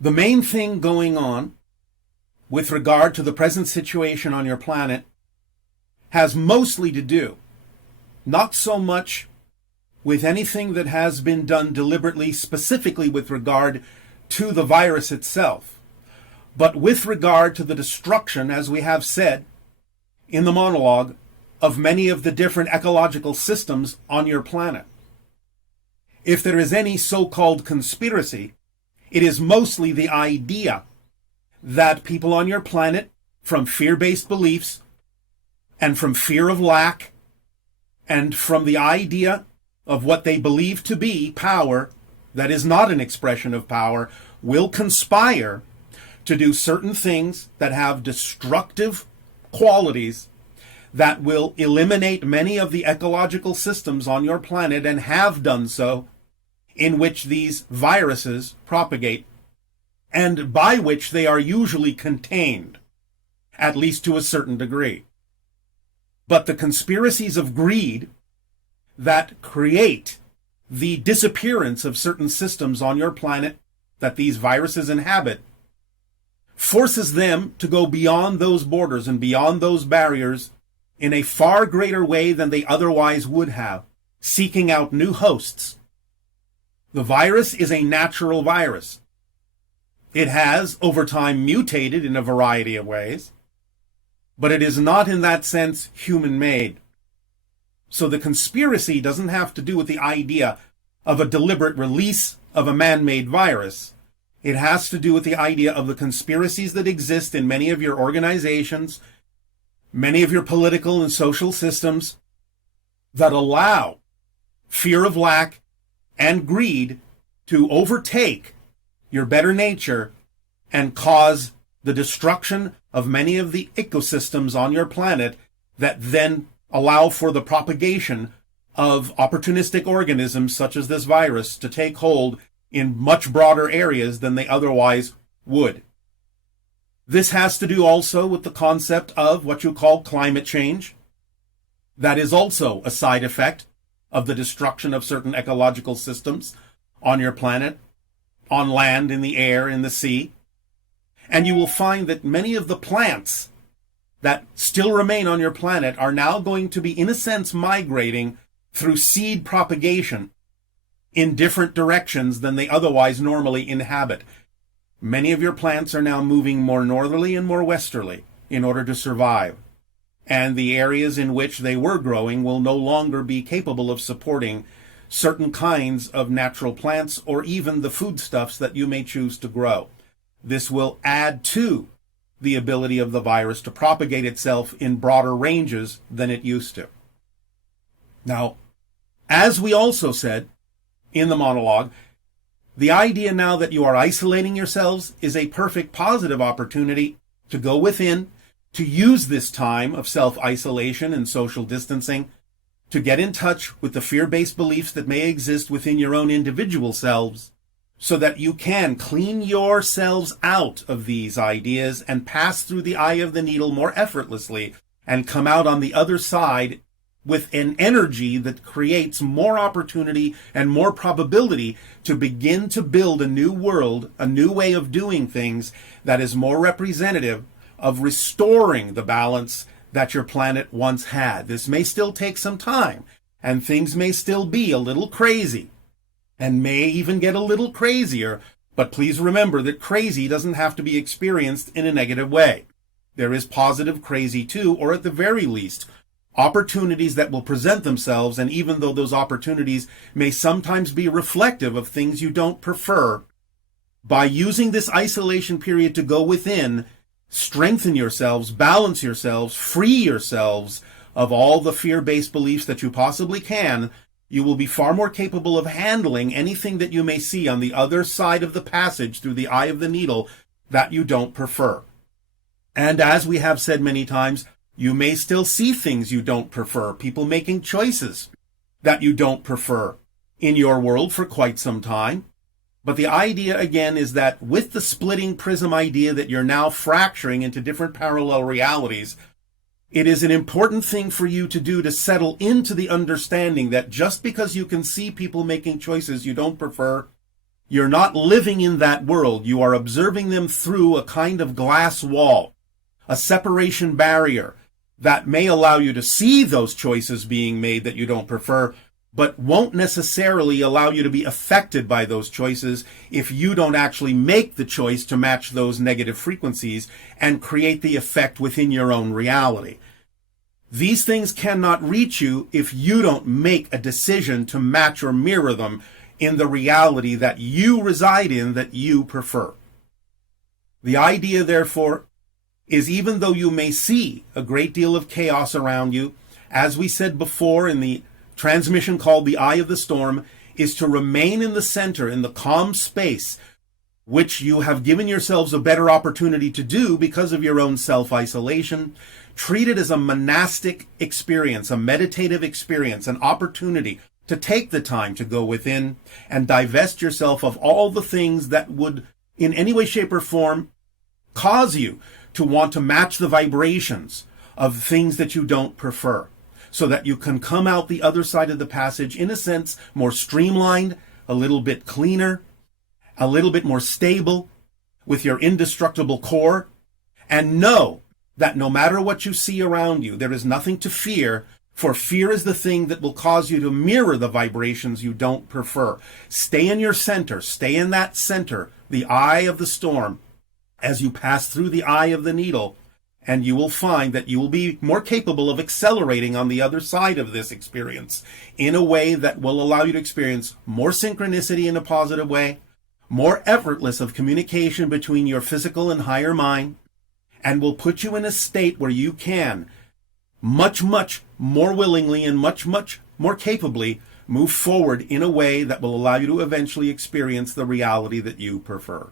The main thing going on with regard to the present situation on your planet has mostly to do, not so much with anything that has been done deliberately, specifically with regard to the virus itself, but with regard to the destruction, as we have said in the monologue, of many of the different ecological systems on your planet. If there is any so-called conspiracy, it is mostly the idea that people on your planet, from fear-based beliefs and from fear of lack and from the idea of what they believe to be power that is not an expression of power, will conspire to do certain things that have destructive qualities that will eliminate many of the ecological systems on your planet, and have done so, in which these viruses propagate, and by which they are usually contained, at least to a certain degree. But the conspiracies of greed that create the disappearance of certain systems on your planet that these viruses inhabit forces them to go beyond those borders and beyond those barriers in a far greater way than they otherwise would have, seeking out new hosts. The virus is a natural virus. It has, over time, mutated in a variety of ways, but it is not in that sense human-made. So the conspiracy doesn't have to do with the idea of a deliberate release of a man-made virus. It has to do with the idea of the conspiracies that exist in many of your organizations, many of your political and social systems, that allow fear of lack and greed to overtake your better nature and cause the destruction of many of the ecosystems on your planet that then allow for the propagation of opportunistic organisms such as this virus to take hold in much broader areas than they otherwise would. This has to do also with the concept of what you call climate change. That is also a side effect of the destruction of certain ecological systems on your planet, on land, in the air, in the sea. And you will find that many of the plants that still remain on your planet are now going to be, in a sense, migrating through seed propagation in different directions than they otherwise normally inhabit. Many of your plants are now moving more northerly and more westerly in order to survive. And the areas in which they were growing will no longer be capable of supporting certain kinds of natural plants or even the foodstuffs that you may choose to grow. This will add to the ability of the virus to propagate itself in broader ranges than it used to. Now, as we also said in the monologue, the idea now that you are isolating yourselves is a perfect positive opportunity to go within, to use this time of self-isolation and social distancing to get in touch with the fear-based beliefs that may exist within your own individual selves, so that you can clean yourselves out of these ideas and pass through the eye of the needle more effortlessly and come out on the other side with an energy that creates more opportunity and more probability to begin to build a new world, a new way of doing things that is more representative of restoring the balance that your planet once had. This may still take some time, and things may still be a little crazy, and may even get a little crazier, but please remember that crazy doesn't have to be experienced in a negative way. There is positive crazy too, or at the very least, opportunities that will present themselves, and even though those opportunities may sometimes be reflective of things you don't prefer, by using this isolation period to go within, strengthen yourselves, balance yourselves, free yourselves of all the fear-based beliefs that you possibly can, you will be far more capable of handling anything that you may see on the other side of the passage through the eye of the needle that you don't prefer. And as we have said many times, you may still see things you don't prefer, people making choices that you don't prefer in your world for quite some time. But the idea, again, is that with the splitting prism idea that you're now fracturing into different parallel realities, it is an important thing for you to do to settle into the understanding that just because you can see people making choices you don't prefer, You're not living in that world. You are observing them through a kind of glass wall, a separation barrier that may allow you to see those choices being made that you don't prefer, but won't necessarily allow you to be affected by those choices if you don't actually make the choice to match those negative frequencies and create the effect within your own reality. These things cannot reach you if you don't make a decision to match or mirror them in the reality that you reside in, that you prefer. The idea, therefore, is even though you may see a great deal of chaos around you, as we said before in the transmission called the eye of the storm, is to remain in the center, in the calm space, which you have given yourselves a better opportunity to do because of your own self-isolation. Treat it as a monastic experience, a meditative experience, an opportunity to take the time to go within and divest yourself of all the things that would, in any way, shape, or form, cause you to want to match the vibrations of things that you don't prefer, so that you can come out the other side of the passage, in a sense, more streamlined, a little bit cleaner, a little bit more stable, with your indestructible core, and know that no matter what you see around you, there is nothing to fear, for fear is the thing that will cause you to mirror the vibrations you don't prefer. Stay in your center, stay in that center, the eye of the storm, as you pass through the eye of the needle, and you will find that you will be more capable of accelerating on the other side of this experience in a way that will allow you to experience more synchronicity in a positive way, more effortless of communication between your physical and higher mind, and will put you in a state where you can much, much more willingly and much, much more capably move forward in a way that will allow you to eventually experience the reality that you prefer.